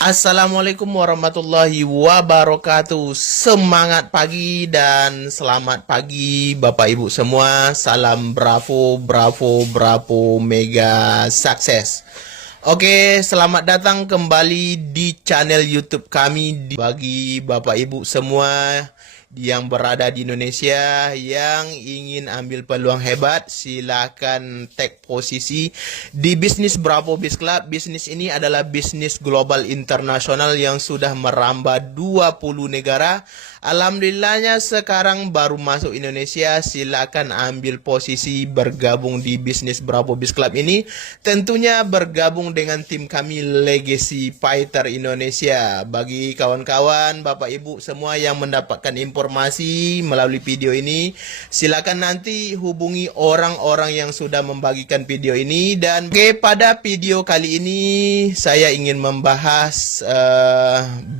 Assalamualaikum warahmatullahi wabarakatuh. Semangat pagi dan selamat pagi Bapak Ibu semua. Salam Bravo, Bravo, Bravo, Mega Sukses. Oke, selamat datang kembali di channel YouTube kami. Bagi Bapak Ibu semua yang berada di Indonesia yang ingin ambil peluang hebat, silakan take posisi di bisnis Bravo Biz Club. Bisnis ini adalah bisnis global internasional yang sudah merambah 20 negara. Alhamdulillahnya sekarang baru masuk Indonesia. Silakan ambil posisi bergabung di bisnis Bravo Biz Club ini. Tentunya bergabung dengan tim kami Legacy Fighter Indonesia. Bagi kawan-kawan, Bapak Ibu semua yang mendapatkan informasi melalui video ini, silakan nanti hubungi orang-orang yang sudah membagikan video ini. Dan pada video kali ini saya ingin membahas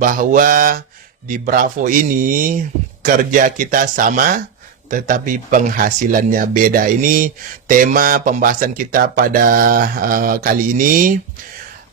bahwa di Bravo ini kerja kita sama tetapi penghasilannya beda. Ini tema pembahasan kita pada kali ini.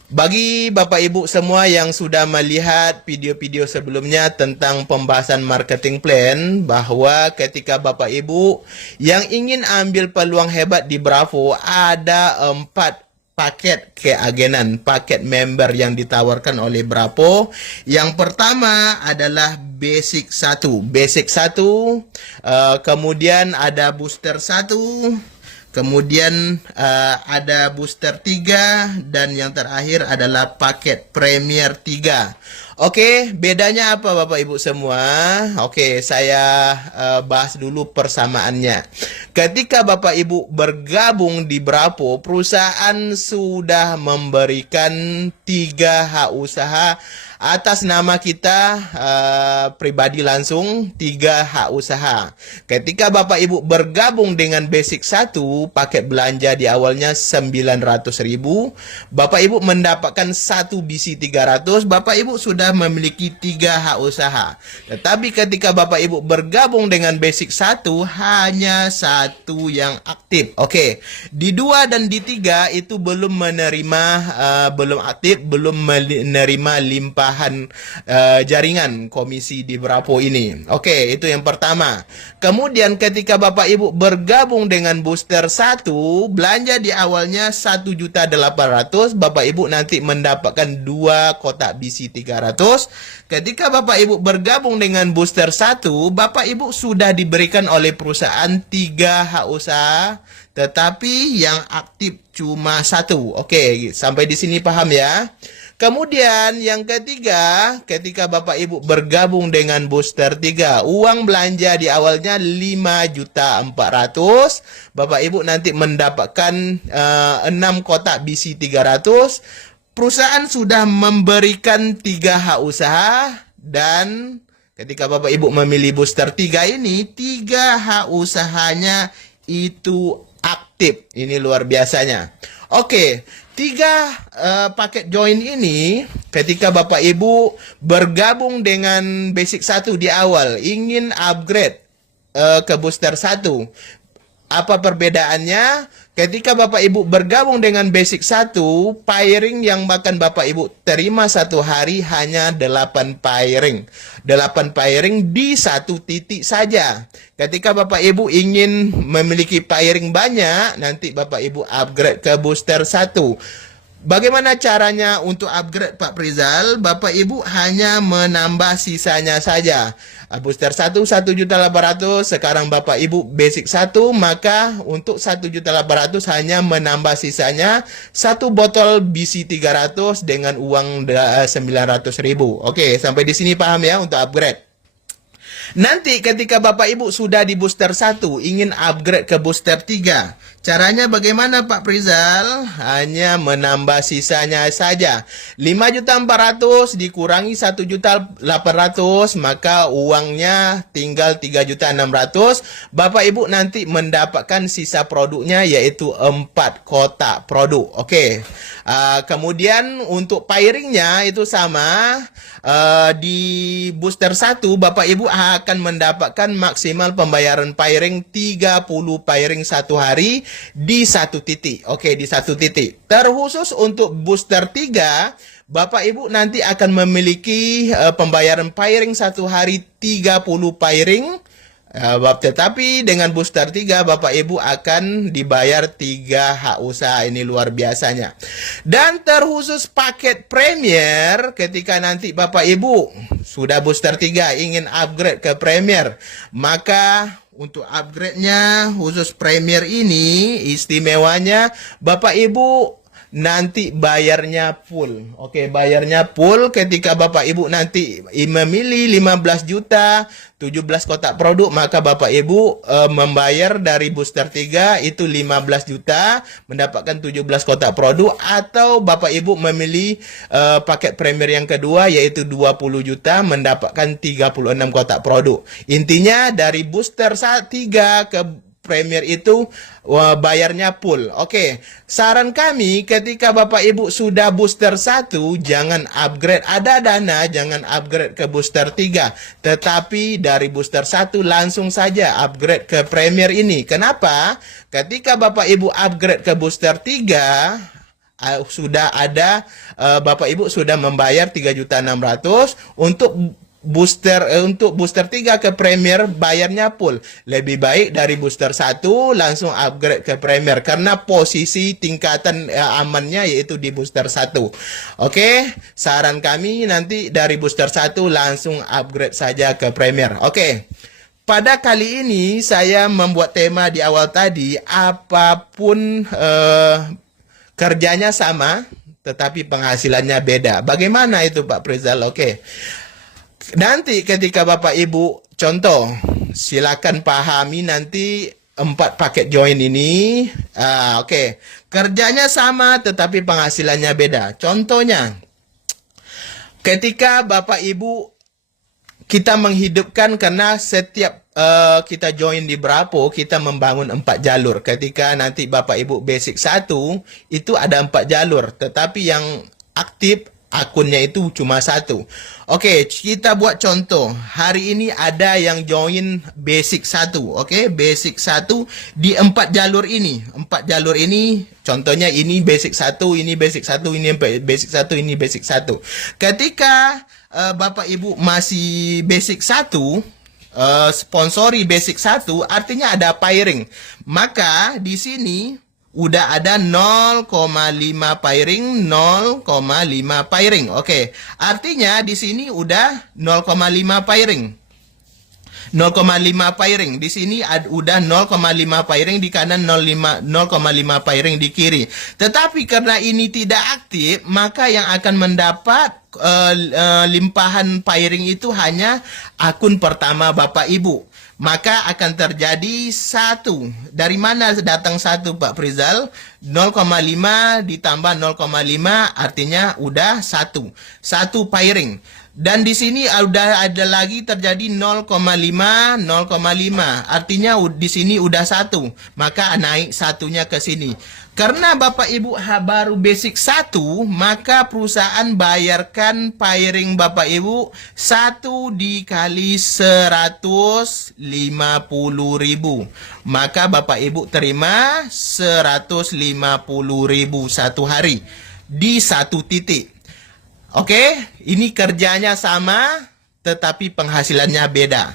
Bagi Bapak Ibu semua yang sudah melihat video-video sebelumnya tentang pembahasan marketing plan, bahwa ketika Bapak Ibu yang ingin ambil peluang hebat di Bravo, ada 4 paket keagenan, paket member yang ditawarkan oleh Bravo. Yang pertama adalah basic 1. Basic 1, kemudian ada booster 1, kemudian ada booster 3, dan yang terakhir adalah paket premier 3. Oke, bedanya apa Bapak Ibu semua? Oke, saya bahas dulu persamaannya. Ketika Bapak Ibu bergabung di Bravo, perusahaan sudah memberikan 3 hak usaha atas nama kita pribadi langsung, 3 hak usaha. Ketika Bapak Ibu bergabung dengan basic 1, paket belanja di awalnya 900.000, Bapak Ibu mendapatkan 1 BC 300, Bapak Ibu sudah memiliki 3 hak usaha. Tetapi ketika Bapak Ibu bergabung dengan basic 1, hanya 1 yang aktif. Oke, di 2 dan di 3 itu belum menerima, belum aktif, belum menerima limpahan jaringan komisi di Bravo ini. Oke, itu yang pertama. Kemudian ketika Bapak Ibu bergabung dengan booster 1, belanja di awalnya 1.800.000, Bapak Ibu nanti mendapatkan 2 kotak BC 300. Ketika Bapak Ibu bergabung dengan booster 1, Bapak Ibu sudah diberikan oleh perusahaan 3 hak usaha, tetapi yang aktif cuma 1. Oke, sampai di sini paham ya? Kemudian yang ketiga, ketika Bapak Ibu bergabung dengan booster 3, uang belanja di awalnya 5.400.000, Bapak Ibu nanti mendapatkan 6 kotak BC 300. Perusahaan sudah memberikan 3 hak usaha, dan ketika Bapak Ibu memilih booster 3 ini, 3 hak usahanya itu aktif. Ini luar biasanya. Oke, 3 paket join ini, ketika Bapak Ibu bergabung dengan basic 1 di awal, ingin upgrade ke booster 1. Apa perbedaannya? Ketika Bapak Ibu bergabung dengan basic 1, pairing yang bahkan Bapak Ibu terima satu hari hanya 8 pairing. 8 pairing di satu titik saja. Ketika Bapak Ibu ingin memiliki pairing banyak, nanti Bapak Ibu upgrade ke booster 1. Bagaimana caranya untuk upgrade Pak Prizal? Bapak Ibu hanya menambah sisanya saja. Booster 1 1.800.000, sekarang Bapak Ibu basic 1, maka untuk 1.800.000 hanya menambah sisanya 1 botol BC 300 dengan uang 900.000. Oke, sampai di sini paham ya untuk upgrade. Nanti ketika Bapak Ibu sudah di booster 1, ingin upgrade ke booster 3. Caranya bagaimana Pak Prizal? Hanya menambah sisanya saja. 5.400.000 dikurangi 1.800.000, maka uangnya tinggal 3.600.000. Bapak Ibu nanti mendapatkan sisa produknya yaitu 4 kotak produk. Oke. Kemudian untuk pairingnya itu sama. Di booster 1 Bapak Ibu akan mendapatkan maksimal pembayaran pairing 30 pairing satu hari di satu titik. Oke, di satu titik. Terkhusus untuk booster 3, Bapak Ibu nanti akan memiliki pembayaran pairing satu hari 30 pairing. Tetapi dengan booster 3 Bapak Ibu akan dibayar 3 hak usaha. Ini luar biasanya. Dan terkhusus paket Premier, ketika nanti Bapak Ibu sudah booster 3 ingin upgrade ke Premier, maka untuk upgrade-nya khusus Premier ini istimewanya Bapak Ibu nanti bayarnya full. Oke, bayarnya full ketika Bapak Ibu nanti memilih 15 juta 17 kotak produk, maka Bapak Ibu membayar dari booster 3 itu 15 juta mendapatkan 17 kotak produk, atau Bapak Ibu memilih paket Premier yang kedua yaitu 20 juta mendapatkan 36 kotak produk. Intinya dari booster 3 ke Premier itu bayarnya full. Oke, saran kami ketika Bapak Ibu sudah booster 1 jangan upgrade, ada dana jangan upgrade ke booster 3, tetapi dari booster 1 langsung saja upgrade ke Premier ini. Kenapa? Ketika Bapak Ibu upgrade ke booster 3 sudah ada Bapak Ibu sudah membayar 3.600.000 untuk booster 3 ke Premier bayarnya full. Lebih baik dari booster 1 langsung upgrade ke Premier karena posisi tingkatan amannya yaitu di booster 1. Oke, saran kami nanti dari booster 1 langsung upgrade saja ke Premier. Oke. Pada kali ini saya membuat tema di awal tadi, apapun kerjanya sama tetapi penghasilannya beda. Bagaimana itu Pak Prizal? Oke. Nanti ketika Bapak Ibu contoh, silakan pahami nanti 4 paket join ini. Oke. Kerjanya sama tetapi penghasilannya beda. Contohnya, ketika Bapak Ibu kita menghidupkan, karena setiap kita join di Bravo, kita membangun 4 jalur. Ketika nanti Bapak Ibu basic 1, itu ada 4 jalur. Tetapi yang aktif akunnya itu cuma 1. Oke, kita buat contoh. Hari ini ada yang join basic 1. Oke, basic 1 di 4 jalur ini. 4 jalur ini, contohnya ini basic 1, ini basic 1, ini basic 1, ini basic 1. Ketika Bapak Ibu masih basic 1, sponsori basic 1, artinya ada pairing. Maka di sini udah ada 0,5 pairing, 0,5 pairing. Oke, artinya di sini udah 0,5 pairing. 0,5 pairing. Di sini udah 0,5 pairing di kanan, 0,5 pairing di kiri. Tetapi karena ini tidak aktif, maka yang akan mendapat limpahan pairing itu hanya akun pertama Bapak Ibu. Maka akan terjadi 1. Dari mana datang 1 Pak Prizal? 0,5 ditambah 0,5 artinya udah 1. 1 pairing. Dan di sini udah ada lagi terjadi 0,5, 0,5. Artinya di sini udah 1. Maka naik satunya ke sini. Karena Bapak Ibu baru basic 1, maka perusahaan bayarkan pairing Bapak Ibu 1 dikali 150.000. Maka Bapak Ibu terima 150.000 satu hari di satu titik. Oke, ini kerjanya sama, tetapi penghasilannya beda.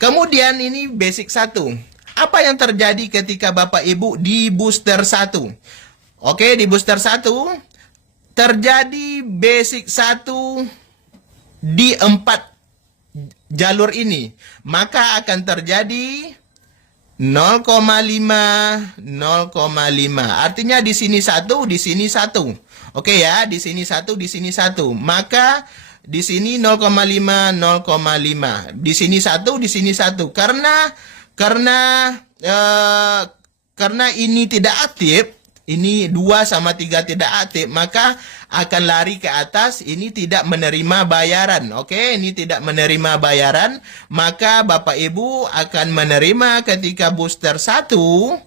Kemudian ini basic 1. Apa yang terjadi ketika Bapak Ibu di booster 1? Oke, di booster 1, terjadi basic 1 di 4 jalur ini. Maka akan terjadi 0,5, 0,5. Artinya di sini 1, di sini 1. Oke ya, di sini 1, di sini 1. Maka di sini 0,5, 0,5. Di sini 1, di sini 1. Karena ini tidak aktif, ini 2 sama 3 tidak aktif, maka akan lari ke atas, ini tidak menerima bayaran. Oke, ini tidak menerima bayaran, maka Bapak Ibu akan menerima ketika booster 1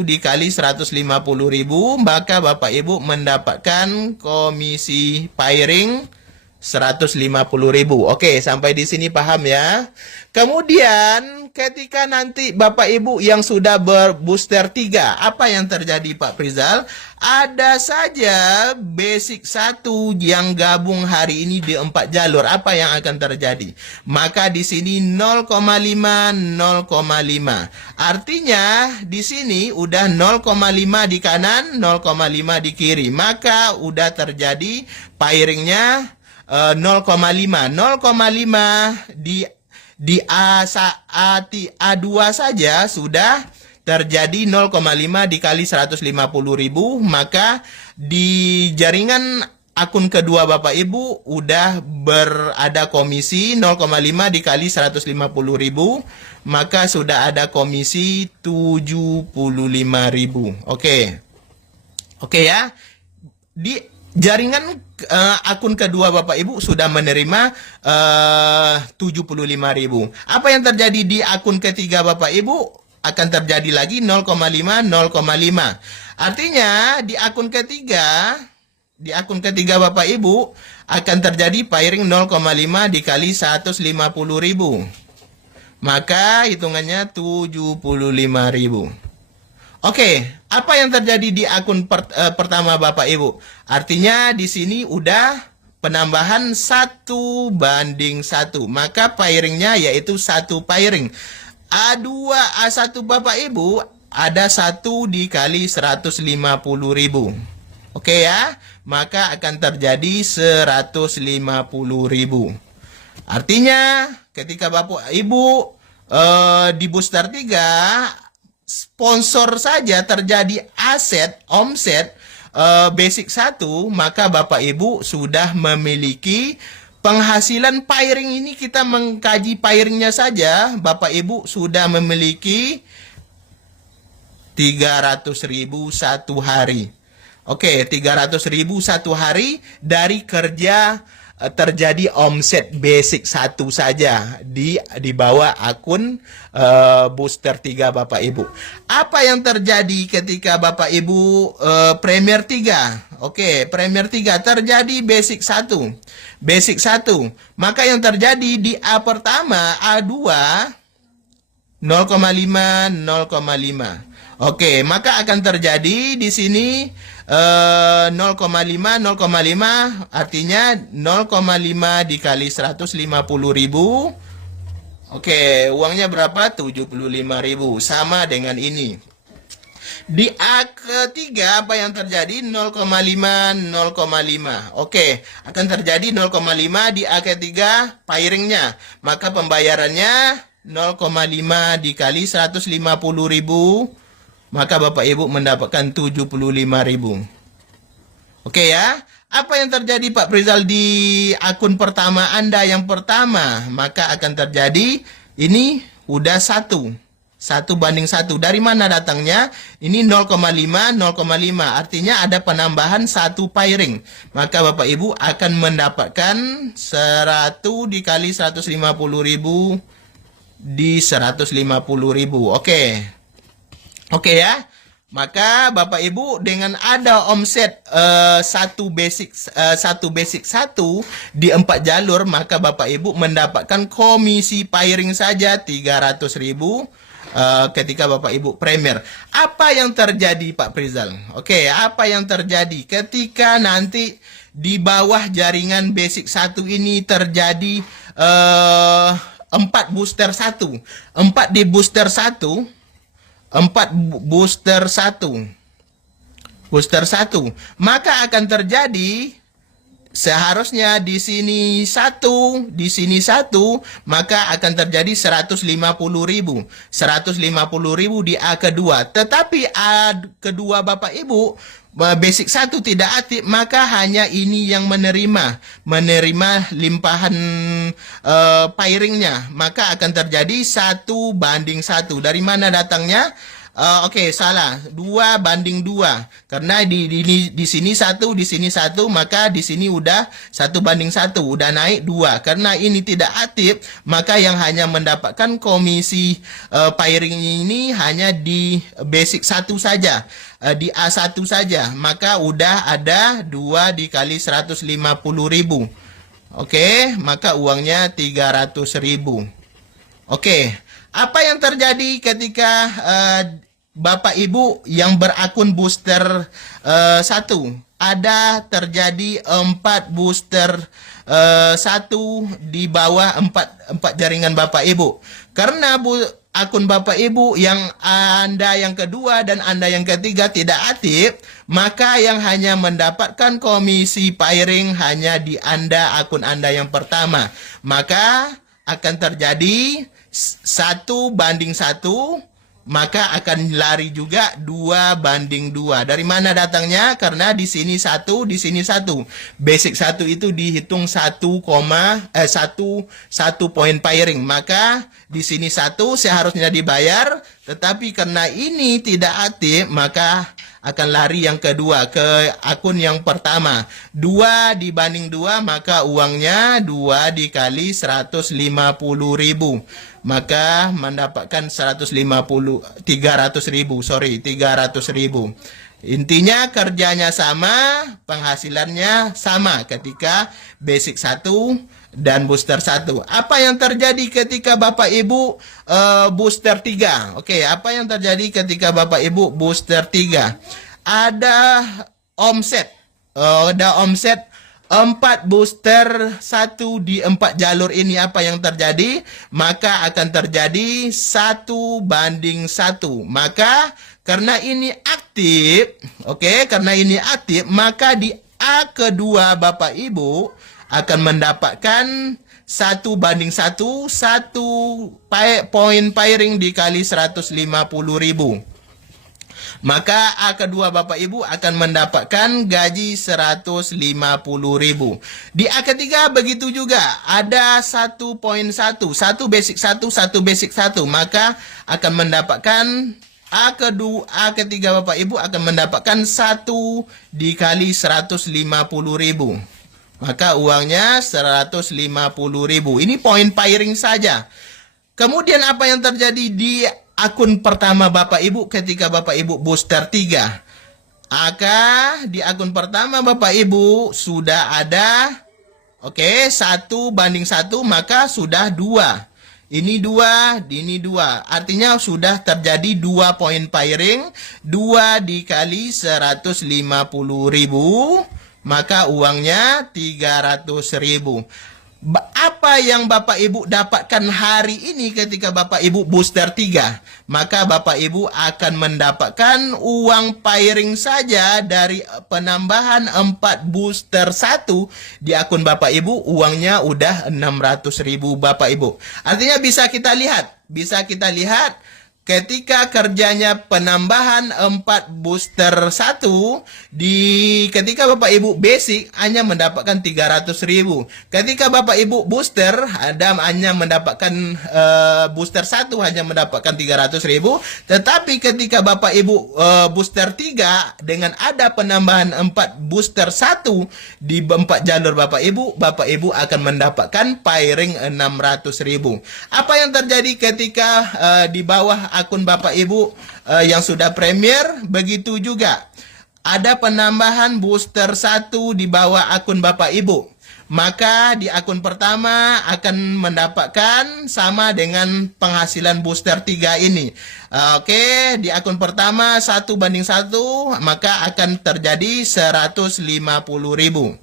dikali 150.000, maka Bapak Ibu mendapatkan komisi pairing 150.000. Oke, sampai di sini paham ya. Kemudian ketika nanti Bapak Ibu yang sudah berbooster 3, apa yang terjadi Pak Prizal? Ada saja basic 1 yang gabung hari ini di 4 jalur. Apa yang akan terjadi? Maka di sini 0,5, 0,5. Artinya di sini udah 0,5 di kanan, 0,5 di kiri. Maka udah terjadi pairingnya 0,5. 0,5 di A2 saja sudah terjadi 0,5 dikali 150.000, maka di jaringan akun kedua Bapak Ibu udah berada komisi 0,5 dikali 150.000, maka sudah ada komisi 75.000. Oke ya. Di jaringan akun kedua Bapak Ibu sudah menerima 75.000. Apa yang terjadi di akun ketiga Bapak Ibu? Akan terjadi lagi 0,5, 0,5. Artinya di akun ketiga Bapak Ibu akan terjadi pairing 0,5 dikali 150.000. Maka hitungannya 75.000. Oke, apa yang terjadi di akun pertama Bapak Ibu? Artinya di sini udah penambahan 1 banding 1. Maka pairingnya yaitu 1 pairing. A2, A1 Bapak Ibu ada 1 dikali 150.000. Oke ya, maka akan terjadi 150.000. Artinya ketika Bapak Ibu di booster 3 sponsor saja terjadi aset omset basic 1, maka Bapak Ibu sudah memiliki penghasilan pairing ini. Kita mengkaji pairingnya saja, Bapak Ibu sudah memiliki 300.000 satu hari. Oke, 300.000 satu hari dari kerja terjadi omset basic 1 saja di bawah akun booster 3 Bapak Ibu. Apa yang terjadi ketika Bapak Ibu Premier 3? Oke, Premier 3 terjadi basic 1. Basic 1. Maka yang terjadi di A pertama, A2 0,5, 0,5. Oke, maka akan terjadi di sini 0,5, 0,5 artinya 0,5 dikali 150.000. Oke, uangnya berapa? 75.000. Sama dengan ini. Di A ketiga apa yang terjadi? 0,5, 0,5. Oke, akan terjadi 0,5 di A ketiga pairingnya. Maka pembayarannya 0,5 dikali 150.000. Maka Bapak Ibu mendapatkan 75.000. Oke ya. Apa yang terjadi Pak Prizal di akun pertama Anda yang pertama? Maka akan terjadi ini udah 1 banding 1. Dari mana datangnya? Ini 0,5, 0,5. Artinya ada penambahan 1 pairing. Maka Bapak Ibu akan mendapatkan 100 dikali 150.000 di 150.000. Oke ya. Maka Bapak Ibu dengan ada omset 1 basic 1 di 4 jalur, maka Bapak Ibu mendapatkan komisi pairing saja 300.000 ketika Bapak Ibu Premier. Apa yang terjadi Pak Prizal? Oke, apa yang terjadi ketika nanti di bawah jaringan basic 1 ini terjadi 4 booster 1. 4 di booster 1. 4 booster 1. Booster 1. Maka akan terjadi seharusnya di sini 1, di sini 1, maka akan terjadi 150.000. 150.000 di A kedua. Tetapi A kedua Bapak Ibu basic 1 tidak aktif, maka hanya ini yang menerima limpahan pairingnya. Maka akan terjadi 1 banding 1. Dari mana datangnya? Oke, salah. 2 banding 2. Karena di sini 1, di sini 1, maka di sini udah 1 banding 1, udah naik 2. Karena ini tidak aktif, maka yang hanya mendapatkan komisi pairing ini hanya di basic 1 saja, di A1 saja. Maka udah ada 2 dikali 150.000. Oke, maka uangnya 300.000. Oke, apa yang terjadi ketika Bapak Ibu yang berakun booster 1? Ada terjadi 4 booster 1 di bawah 4 jaringan Bapak Ibu. Karena akun Bapak Ibu yang Anda yang kedua dan Anda yang ketiga tidak aktif, maka yang hanya mendapatkan komisi pairing hanya di akun Anda yang pertama. Maka akan terjadi 1:1, maka akan lari juga 2:2. Dari mana datangnya? Karena di sini 1, di sini 1. Basic 1 itu dihitung 1 poin pairing. Maka di sini 1 seharusnya dibayar, tetapi karena ini tidak aktif, maka akan lari yang kedua ke akun yang pertama. 2:2, maka uangnya 2 dikali 150.000. Maka mendapatkan 300.000. Intinya kerjanya sama, penghasilannya sama ketika basic 1 dan booster 1. Apa yang terjadi ketika Bapak Ibu booster 3? Oke, apa yang terjadi ketika Bapak Ibu booster 3? Ada omset. Ada omset 4 booster 1 di 4 jalur ini. Apa yang terjadi? Maka akan terjadi 1:1. Maka karena ini aktif, oke, karena ini aktif, maka di A kedua Bapak Ibu akan mendapatkan 1:1, 1 poin pairing dikali 150.000. Maka A kedua Bapak Ibu akan mendapatkan gaji 150.000. Di A ketiga begitu juga, ada 1.1, 1 basic 1, 1 basic 1, maka akan mendapatkan A ketiga Bapak Ibu akan mendapatkan 1 dikali 150.000. Maka uangnya 150.000. Ini poin pairing saja. Kemudian apa yang terjadi di akun pertama Bapak Ibu ketika Bapak Ibu booster 3? Maka di akun pertama Bapak Ibu sudah ada 1:1, maka sudah 2. Ini 2, ini 2. Artinya sudah terjadi 2 poin pairing. 2 dikali 150.000. Maka uangnya 300.000. Apa yang Bapak Ibu dapatkan hari ini ketika Bapak Ibu booster 3? Maka Bapak Ibu akan mendapatkan uang pairing saja dari penambahan 4 booster 1 di akun Bapak Ibu, uangnya udah 600.000 Bapak Ibu. Artinya bisa kita lihat ketika kerjanya penambahan 4 booster 1 ketika Bapak Ibu basic hanya mendapatkan 300.000. Ketika Bapak Ibu booster hanya mendapatkan booster 1 hanya mendapatkan 300.000. Tetapi ketika Bapak Ibu booster 3 dengan ada penambahan 4 booster 1 di 4 jalur Bapak Ibu akan mendapatkan pairing 600.000. Apa yang terjadi ketika di bawah akun Bapak Ibu yang sudah premier? Begitu juga ada penambahan booster 1 di bawah akun Bapak Ibu. Maka di akun pertama akan mendapatkan sama dengan penghasilan booster 3 ini. Di akun pertama 1:1, maka akan terjadi 150.000.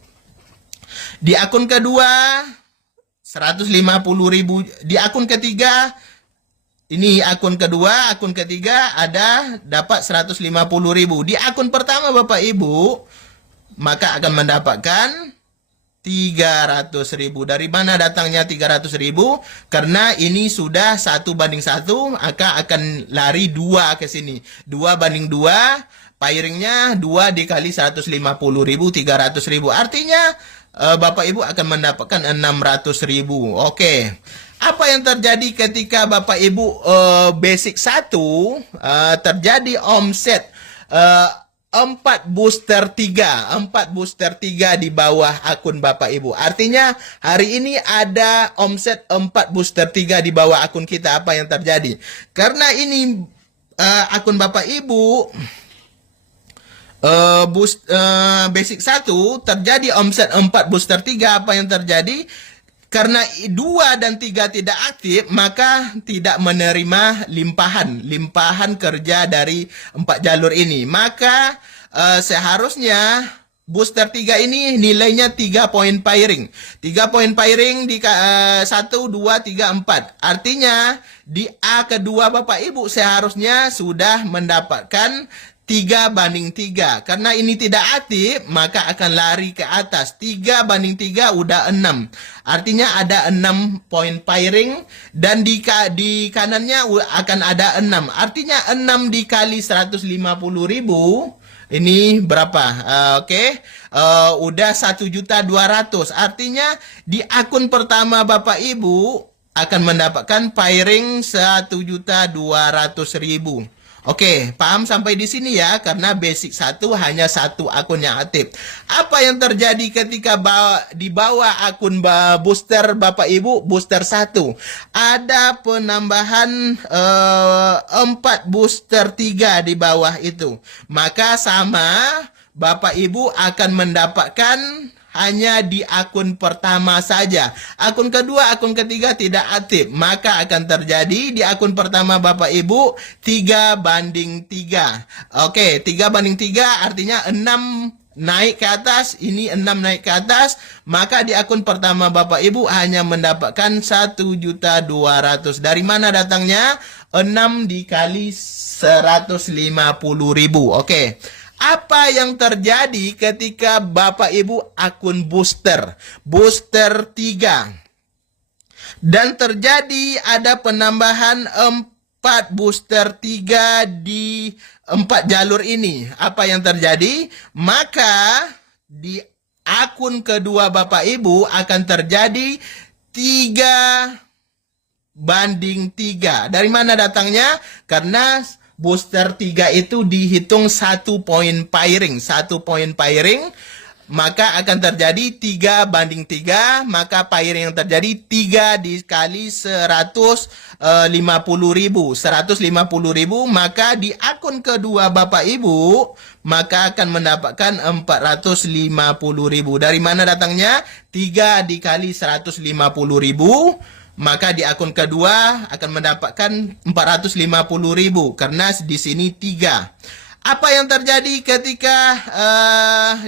Di akun kedua 150.000. Di akun ketiga, ini akun ketiga ada dapat 150.000. Di akun pertama Bapak Ibu maka akan mendapatkan 300.000. Dari mana datangnya 300.000? Karena ini sudah 1:1, maka akan lari 2 ke sini. 2:2, pairingnya 2 dikali 150.000, 300.000. Artinya Bapak Ibu akan mendapatkan 600.000. Oke. Apa yang terjadi ketika Bapak Ibu basic 1 terjadi omset 4 booster 3 di bawah akun Bapak Ibu. Artinya hari ini ada omset 4 booster 3 di bawah akun kita. Apa yang terjadi? Karena ini akun Bapak Ibu basic 1 terjadi omset 4 booster 3. Apa yang terjadi? Karena 2 dan 3 tidak aktif, maka tidak menerima limpahan kerja dari 4 jalur ini. Maka seharusnya booster 3 ini nilainya 3 poin pairing. 3 poin pairing di 1, 2, 3, 4. Artinya di A kedua Bapak Ibu seharusnya sudah mendapatkan 3/3. Karena ini tidak aktif, maka akan lari ke atas. 3/3 udah 6. Artinya ada 6 poin pairing. Dan di kanannya akan ada 6. Artinya 6 dikali 150.000. Ini berapa? Oke. Udah 1.200.000. Artinya di akun pertama Bapak Ibu akan mendapatkan pairing 1.200.000. Oke, paham sampai di sini ya, karena basic 1 hanya 1 akun yang aktif. Apa yang terjadi ketika di bawah akun booster Bapak Ibu, booster 1? Ada penambahan 4 booster 3 di bawah itu. Maka sama, Bapak Ibu akan mendapatkan hanya di akun pertama saja. Akun kedua, akun ketiga tidak aktif. Maka akan terjadi di akun pertama Bapak Ibu 3/3. Oke, 3/3 artinya 6 naik ke atas, ini 6 naik ke atas. Maka di akun pertama Bapak Ibu hanya mendapatkan 1.200.000. Dari mana datangnya? 6 dikali 150.000. Oke. Apa yang terjadi ketika Bapak Ibu akun booster 3 dan terjadi ada penambahan 4 booster 3 di 4 jalur ini? Apa yang terjadi? Maka di akun kedua Bapak Ibu akan terjadi 3/3. Dari mana datangnya? Karena booster 3 itu dihitung 1 poin pairing. 1 poin pairing, maka akan terjadi 3/3. Maka pairing yang terjadi 3 dikali 150.000. 150.000, maka di akun kedua Bapak Ibu, maka akan mendapatkan 450.000. Dari mana datangnya? 3 dikali 150.000. Maka di akun kedua akan mendapatkan 450.000 karena di sini 3. Apa yang terjadi ketika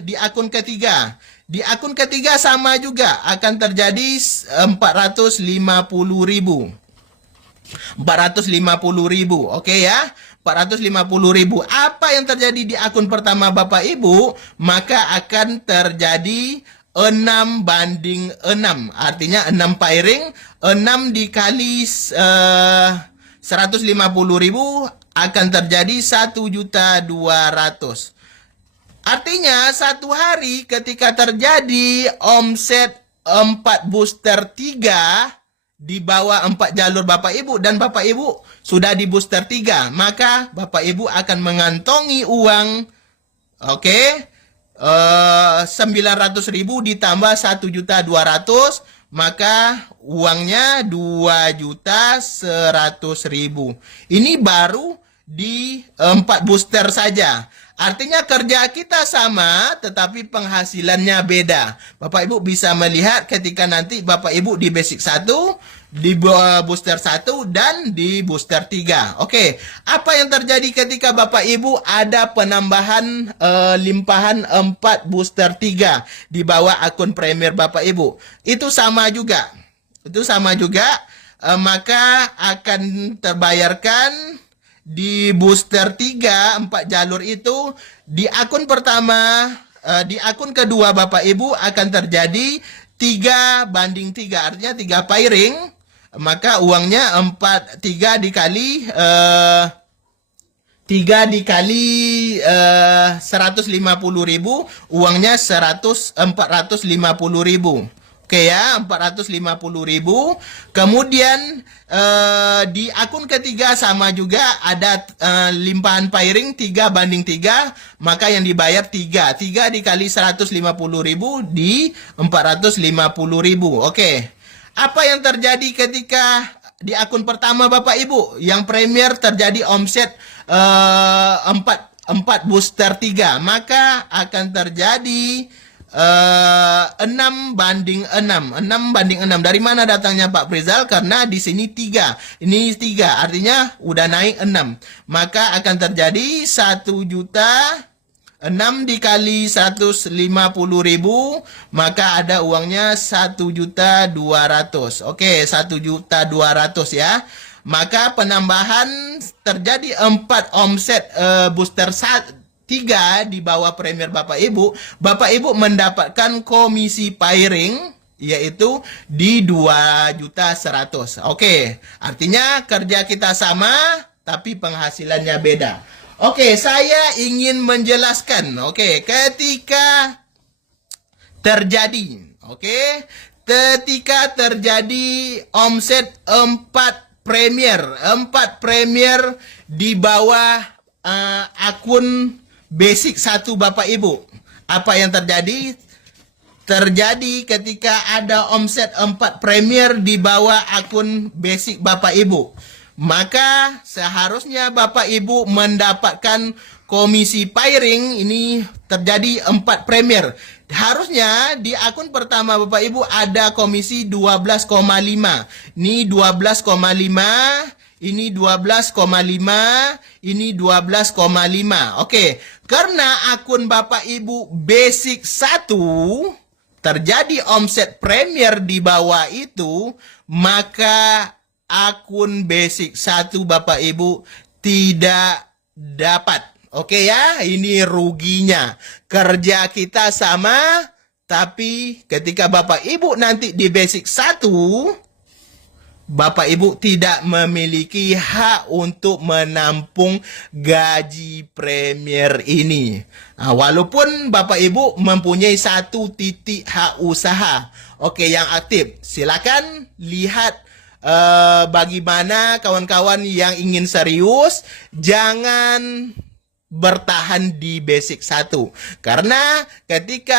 di akun ketiga? Di akun ketiga sama juga akan terjadi 450.000. 450.000, oke ya? 450.000. Apa yang terjadi di akun pertama Bapak Ibu? Maka akan terjadi 6/6. Artinya 6 pairing, 6 dikali 150.000 akan terjadi 1.200.000. Artinya satu hari ketika terjadi omset 4 booster 3 di bawah 4 jalur Bapak Ibu dan Bapak Ibu sudah di booster 3, maka Bapak Ibu akan mengantongi uang, oke, 900.000 ditambah 1.200.000, maka uangnya 2.100.000. Ini baru di 4 booster saja. Artinya kerja kita sama, tetapi penghasilannya beda. Bapak Ibu bisa melihat ketika nanti Bapak Ibu di basic 1, di booster 1, dan di booster 3. Oke, apa yang terjadi ketika Bapak Ibu ada penambahan limpahan 4 booster 3 di bawah akun Premier Bapak Ibu? Itu sama juga. Maka akan terbayarkan di booster 3, 4 jalur itu, di akun pertama, di akun kedua Bapak Ibu akan terjadi 3/3, artinya 3 pairing, maka uangnya 3 dikali 150.000, uangnya 450.000. Oke ya, 450.000. Kemudian di akun ketiga sama juga ada limpahan pairing 3/3, maka yang dibayar 3. 3 dikali 150.000 di 450.000. Oke. Apa yang terjadi ketika di akun pertama Bapak Ibu yang Premier terjadi omset 4 booster 3, maka akan terjadi 6 banding 6. 6 banding 6. Dari mana datangnya Pak Prizal? Karena di sini 3. Ini 3. Artinya udah naik 6. Maka akan terjadi 1 juta 6 dikali 150.000, maka ada uangnya 1.200.000. Oke, 1.200.000 ya. Maka penambahan terjadi 4 omset booster 3 di bawah Premier Bapak Ibu. Bapak Ibu mendapatkan komisi pairing yaitu di 2.100.000. Oke, artinya kerja kita sama tapi penghasilannya beda. Oke, saya ingin menjelaskan. Oke, ketika terjadi, ketika terjadi omset 4 premier di bawah akun basic 1 Bapak Ibu. Apa yang terjadi? Terjadi ketika ada omset 4 premier di bawah akun basic Bapak Ibu. Maka seharusnya Bapak Ibu mendapatkan komisi pairing. Ini terjadi 4 premier. Harusnya di akun pertama Bapak Ibu ada komisi 12,5. Ini 12,5. Ini 12,5. Ini 12,5. Oke. Karena akun Bapak Ibu basic 1 terjadi omset premier di bawah itu, maka akun basic 1 Bapak Ibu tidak dapat. Oke ya, ini ruginya. Kerja kita sama, tapi ketika Bapak Ibu nanti di basic 1, Bapak Ibu tidak memiliki hak untuk menampung gaji premier ini. Nah, walaupun Bapak Ibu mempunyai 1 titik hak usaha. Oke, yang aktif. Silakan lihat bagaimana kawan-kawan yang ingin serius, jangan bertahan di basic 1. Karena ketika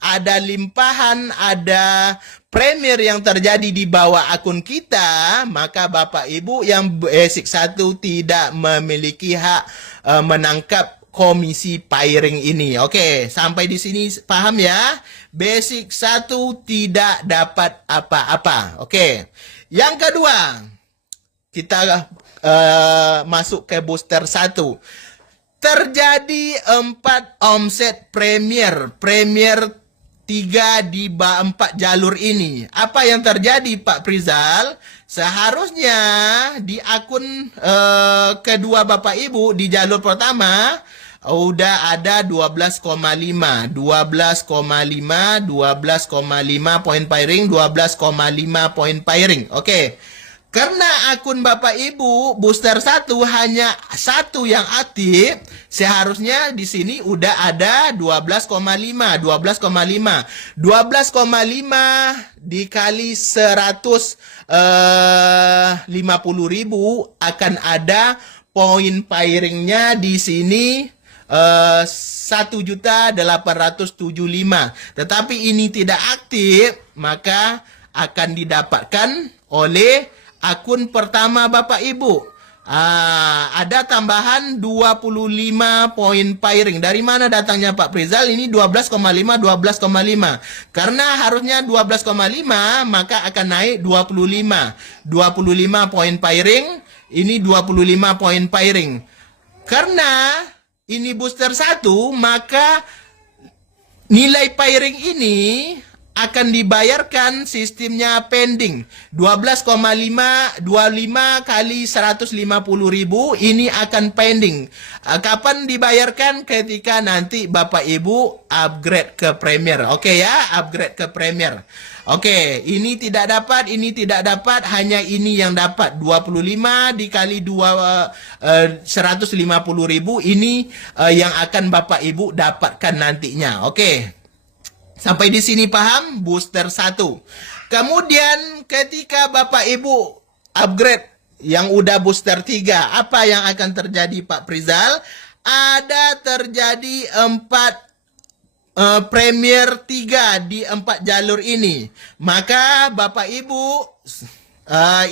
ada limpahan, ada premier yang terjadi di bawah akun kita, maka Bapak Ibu yang basic 1 tidak memiliki hak menangkap komisi pairing ini. Oke, sampai di sini paham ya? Basic 1 tidak dapat apa-apa. Oke. Yang kedua, kita masuk ke booster 1. Terjadi 4 omset premier 3 di 4 jalur ini. Apa yang terjadi Pak Prizal? Seharusnya di akun kedua Bapak Ibu di jalur pertama udah ada 12,5 poin pairing, 12,5 poin pairing. Oke. Karena akun Bapak Ibu booster 1 hanya 1 yang aktif, seharusnya di sini udah ada 12,5 dikali 150.000 akan ada poin pairingnya di sini 1.875. Tetapi ini tidak aktif, maka akan didapatkan oleh akun pertama Bapak Ibu. Ada tambahan 25 poin pairing. Dari mana datangnya Pak Prizal? Ini 12,5. Karena harusnya 12,5, maka akan naik 25. 25 poin pairing. Ini 25 poin pairing. Karena ini booster 1, maka nilai pairing ini akan dibayarkan sistemnya pending. 12,25 kali 150.000 ini akan pending. Kapan dibayarkan? Ketika nanti Bapak Ibu upgrade ke Premier. Oke ya, upgrade ke Premier. Oke, ini tidak dapat, hanya ini yang dapat. 25 dikali 150.000 ini yang akan Bapak Ibu dapatkan nantinya. Oke. Sampai di sini paham? Booster 1. Kemudian ketika Bapak Ibu upgrade yang udah booster 3, apa yang akan terjadi Pak Prizal? Ada terjadi 4 Premier 3 di 4 jalur ini. Maka Bapak Ibu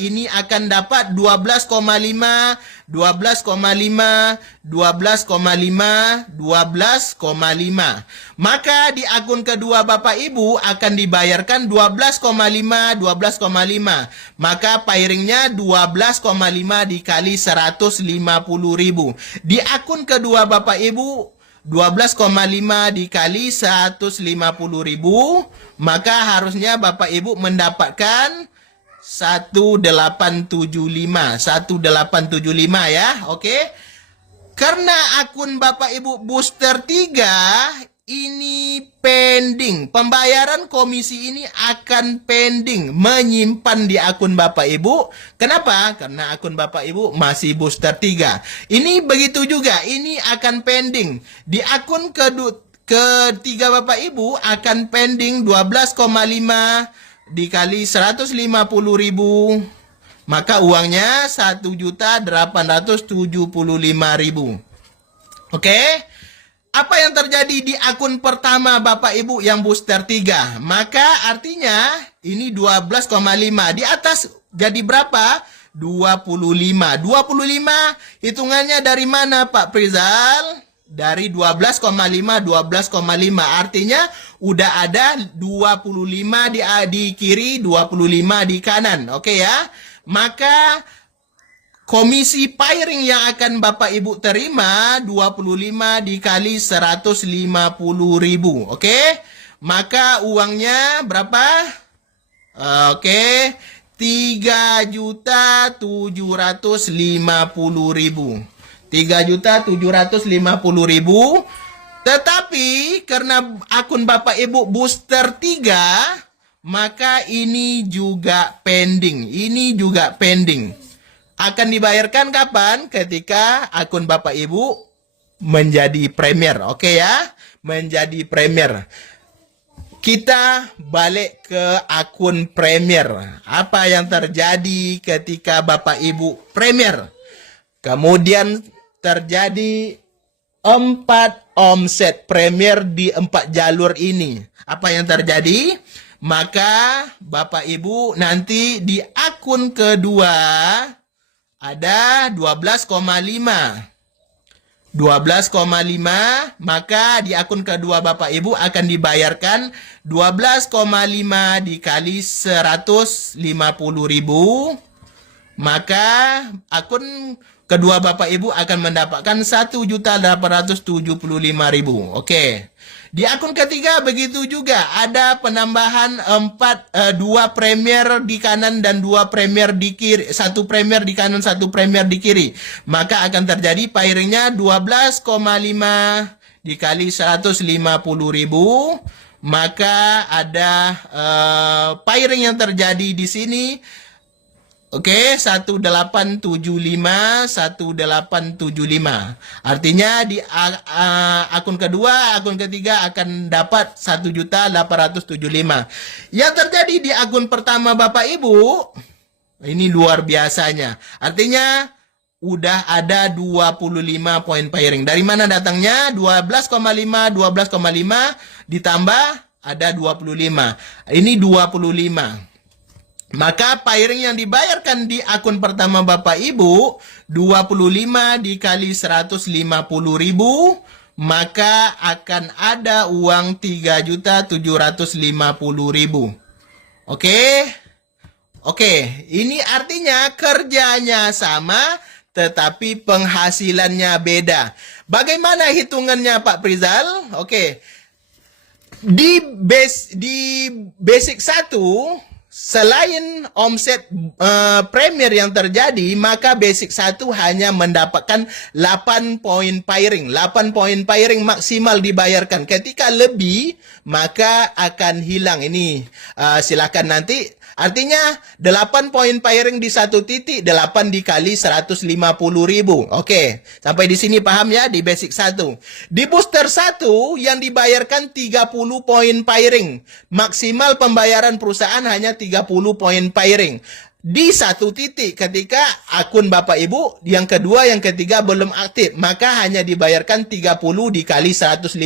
Ini akan dapat 12,5, 12,5, 12,5, 12,5. Maka di akun kedua Bapak Ibu akan dibayarkan 12,5, 12,5. Maka pairingnya 12,5 dikali 150.000. Di akun kedua Bapak Ibu 12,5 dikali 150.000, maka harusnya Bapak Ibu mendapatkan 1875 ya. Oke. Karena akun Bapak Ibu booster 3 ini pending. Pembayaran komisi ini akan pending, menyimpan di akun Bapak Ibu. Kenapa? Karena akun Bapak Ibu masih booster 3. Ini begitu juga, ini akan pending. Di akun ketiga Bapak Ibu akan pending 12,5 dikali 150.000, maka uangnya 1.875.000. Oke. Apa yang terjadi di akun pertama Bapak Ibu yang booster 3? Maka artinya ini 12,5 di atas jadi berapa? 25. 25 hitungannya dari mana Pak Prizal? Dari 12,5, 12,5. Artinya udah ada 25 di kiri, 25 di kanan. Oke ya. Maka komisi pairing yang akan Bapak Ibu terima 25 dikali 150.000. Oke. Maka uangnya berapa? Oke. 3.750.000. 3.750.000. Tetapi karena akun Bapak Ibu booster 3, maka ini juga pending. Ini juga pending. Akan dibayarkan kapan? Ketika akun Bapak Ibu menjadi premier. Oke ya? Menjadi premier. Kita balik ke akun premier. Apa yang terjadi ketika Bapak Ibu premier? Kemudian terjadi 4 omset premier di 4 jalur ini. Apa yang terjadi? Maka Bapak Ibu nanti di akun kedua ada 12,5. 12,5, maka di akun kedua Bapak Ibu akan dibayarkan 12,5 dikali 150.000. Maka akun kedua Bapak Ibu akan mendapatkan 1.875.000. Oke. Di akun ketiga begitu juga ada penambahan 2 premier di kanan dan 2 premier di kiri, 1 premier di kanan, 1 premier di kiri. Maka akan terjadi pairingnya 12,5 dikali 150.000. Maka ada pairing yang terjadi di sini. Oke, 1875, 1875. Artinya di akun kedua, akun ketiga akan dapat 1.875. Yang terjadi di akun pertama Bapak Ibu, ini luar biasanya. Artinya udah ada 25 poin pairing. Dari mana datangnya? 12,5, 12,5 ditambah ada 25. Ini 25. Maka pairing yang dibayarkan di akun pertama Bapak Ibu 25 dikali 150.000, maka akan ada uang 3.750.000. Oke? Oke, ini artinya kerjanya sama tetapi penghasilannya beda. Bagaimana hitungannya Pak Prizal? Oke. Di basic 1, selain omset premier yang terjadi, maka basic 1 hanya mendapatkan 8 poin pairing. 8 poin pairing maksimal dibayarkan. Ketika lebih, maka akan hilang. Ini silakan nanti. Artinya 8 poin pairing di satu titik, 8 dikali 150.000. Oke, sampai di sini paham ya di basic 1. Di booster 1 yang dibayarkan 30 poin pairing. Maksimal pembayaran perusahaan hanya 30 poin pairing. Di satu titik ketika akun Bapak Ibu yang kedua, yang ketiga belum aktif, maka hanya dibayarkan 30 dikali 150.000.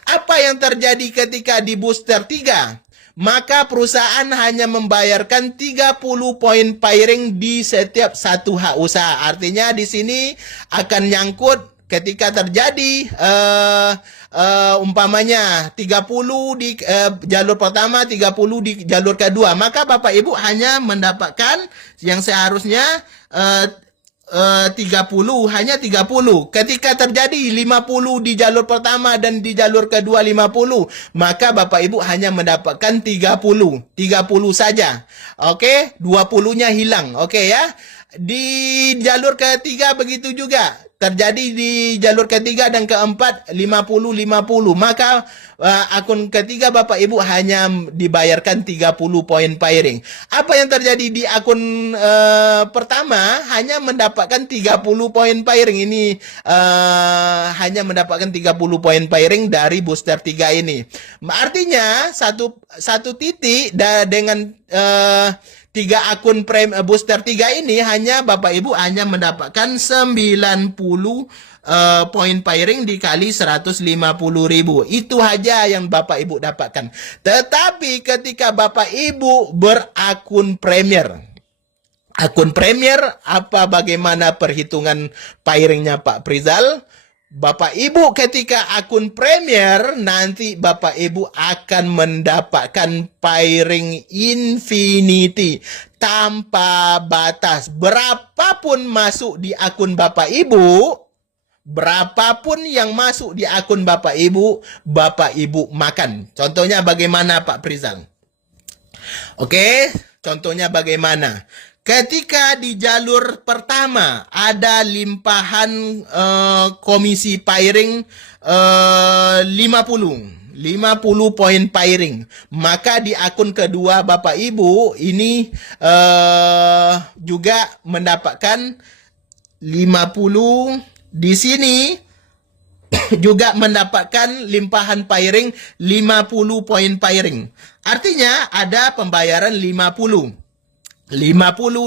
Apa yang terjadi ketika di booster 3? maka perusahaan hanya membayarkan 30 poin pairing di setiap satu hak usaha. Artinya di sini akan nyangkut ketika terjadi umpamanya 30 di jalur pertama, 30 di jalur kedua, maka Bapak Ibu hanya mendapatkan yang seharusnya 30, hanya 30. Ketika terjadi 50 di jalur pertama dan di jalur kedua 50, maka Bapak Ibu hanya mendapatkan 30 saja. Oke, 20-nya hilang. Oke ya. Di jalur ketiga begitu juga. Terjadi di jalur ketiga dan keempat 50, maka akun ketiga Bapak Ibu hanya dibayarkan 30 poin pairing. Apa yang terjadi di akun pertama hanya mendapatkan 30 poin pairing. Ini hanya mendapatkan 30 poin pairing dari booster 3 ini. Artinya satu titik dengan 3 akun booster 3 ini hanya Bapak Ibu hanya mendapatkan 90 poin pairing dikali 150.000. Itu aja yang Bapak Ibu dapatkan. Tetapi ketika Bapak Ibu berakun Premier, akun Premier, bagaimana perhitungan pairingnya Pak Prizal? Bapak Ibu ketika akun Premier, nanti Bapak Ibu akan mendapatkan pairing infinity tanpa batas. Berapapun masuk di akun Bapak Ibu, berapapun yang masuk di akun Bapak Ibu makan. Contohnya bagaimana Pak Prizal? Oke, contohnya bagaimana? Ketika di jalur pertama ada limpahan komisi pairing 50 poin pairing, maka di akun kedua Bapak Ibu ini juga mendapatkan 50. Di sini juga mendapatkan limpahan pairing 50 poin pairing. Artinya ada pembayaran 50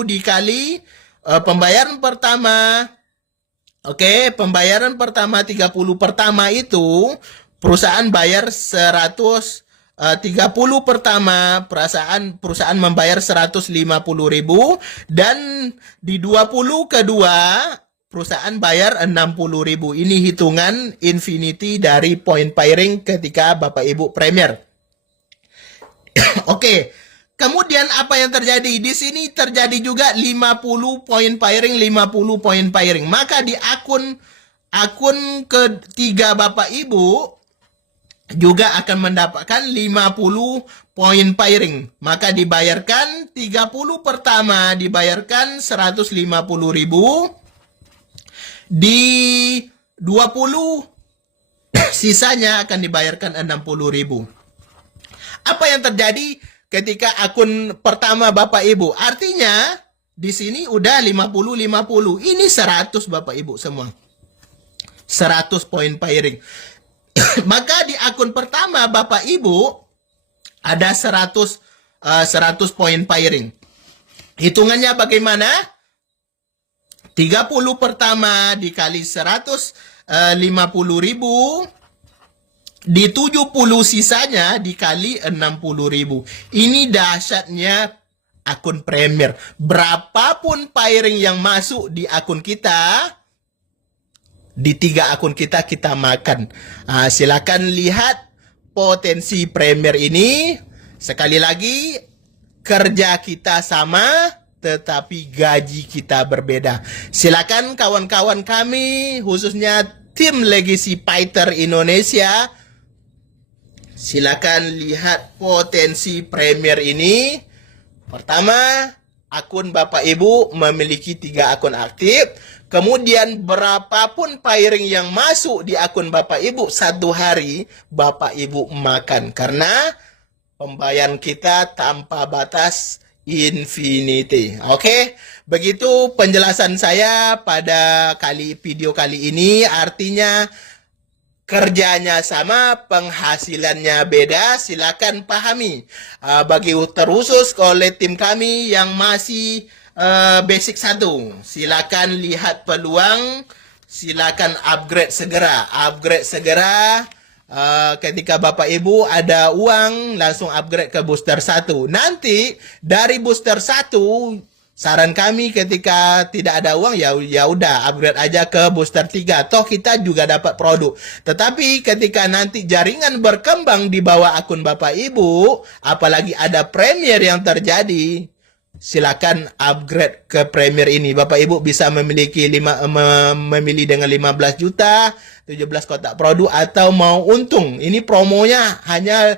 dikali pembayaran pertama. Oke, pembayaran pertama 30 pertama itu perusahaan bayar 130 pertama, perusahaan membayar 150.000, dan di 20 kedua perusahaan bayar 60.000. Ini hitungan infinity dari poin pairing ketika Bapak Ibu Premier. Oke. Kemudian apa yang terjadi? Di sini terjadi juga 50 poin pairing, 50 poin pairing. Maka di akun ketiga Bapak Ibu juga akan mendapatkan 50 poin pairing. Maka dibayarkan 30 pertama dibayarkan 150.000. Di 20 sisanya akan dibayarkan 60.000. Apa yang terjadi ketika akun pertama Bapak Ibu? Artinya di sini udah 50. Ini 100 Bapak Ibu semua. 100 poin pairing. Maka di akun pertama Bapak Ibu ada 100 poin pairing. Hitungannya bagaimana? 30 pertama dikali 150.000 di 70 sisanya dikali 60.000. Ini dahsyatnya akun Premier. Berapapun pairing yang masuk di akun kita, di 3 akun kita makan. Silakan lihat potensi Premier ini. Sekali lagi, kerja kita sama, tetapi gaji kita berbeda. Silakan kawan-kawan kami, khususnya tim Legacy Fighter Indonesia, silakan lihat potensi Premier ini. Pertama, akun Bapak Ibu memiliki 3 akun aktif. Kemudian berapapun pairing yang masuk di akun Bapak Ibu satu hari, Bapak Ibu makan. Karena pembayaran kita tanpa batas, infinity. Oke, begitu penjelasan saya pada video kali ini. Artinya kerjanya sama, penghasilannya beda. Silakan pahami. Bagi terkhusus oleh tim kami yang masih basic 1, silakan lihat peluang, silakan upgrade segera. ketika Bapak Ibu ada uang langsung upgrade ke booster 1. Nanti dari booster 1 saran kami ketika tidak ada uang ya udah upgrade aja ke booster 3. Toh kita juga dapat produk. Tetapi ketika nanti jaringan berkembang di bawah akun Bapak Ibu, apalagi ada premier yang terjadi, silakan upgrade ke Premier ini. Bapak Ibu bisa memilih dengan 15 juta, 17 kotak produk atau mau untung. Ini promonya hanya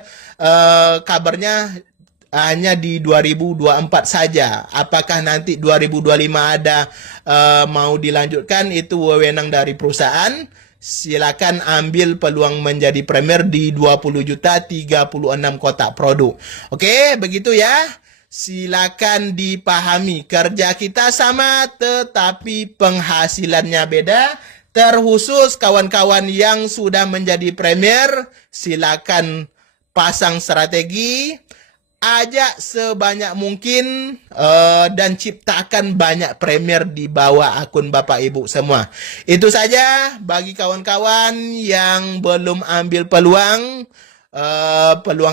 kabarnya hanya di 2024 saja. Apakah nanti 2025 ada mau dilanjutkan, itu wewenang dari perusahaan. Silakan ambil peluang menjadi Premier di 20 juta 36 kotak produk. Oke, begitu ya. Silakan dipahami, kerja kita sama tetapi penghasilannya beda. Terkhusus kawan-kawan yang sudah menjadi premier, silakan pasang strategi, ajak sebanyak mungkin dan ciptakan banyak premier di bawah akun Bapak Ibu semua. Itu saja bagi kawan-kawan yang belum ambil peluang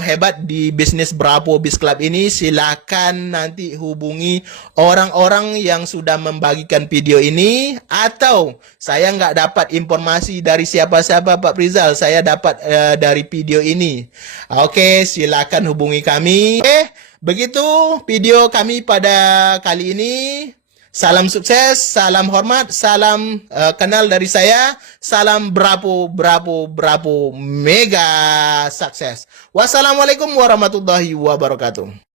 hebat di bisnis Bravo Biz Club ini. Silakan nanti hubungi orang-orang yang sudah membagikan video ini, atau saya nggak dapat informasi dari siapa-siapa Pak Prizal, saya dapat dari video ini. Oke, silakan hubungi kami. Begitu video kami pada kali ini. Salam sukses, salam hormat, salam kenal dari saya. Salam Bravo, Bravo, Bravo, mega sukses. Wassalamualaikum warahmatullahi wabarakatuh.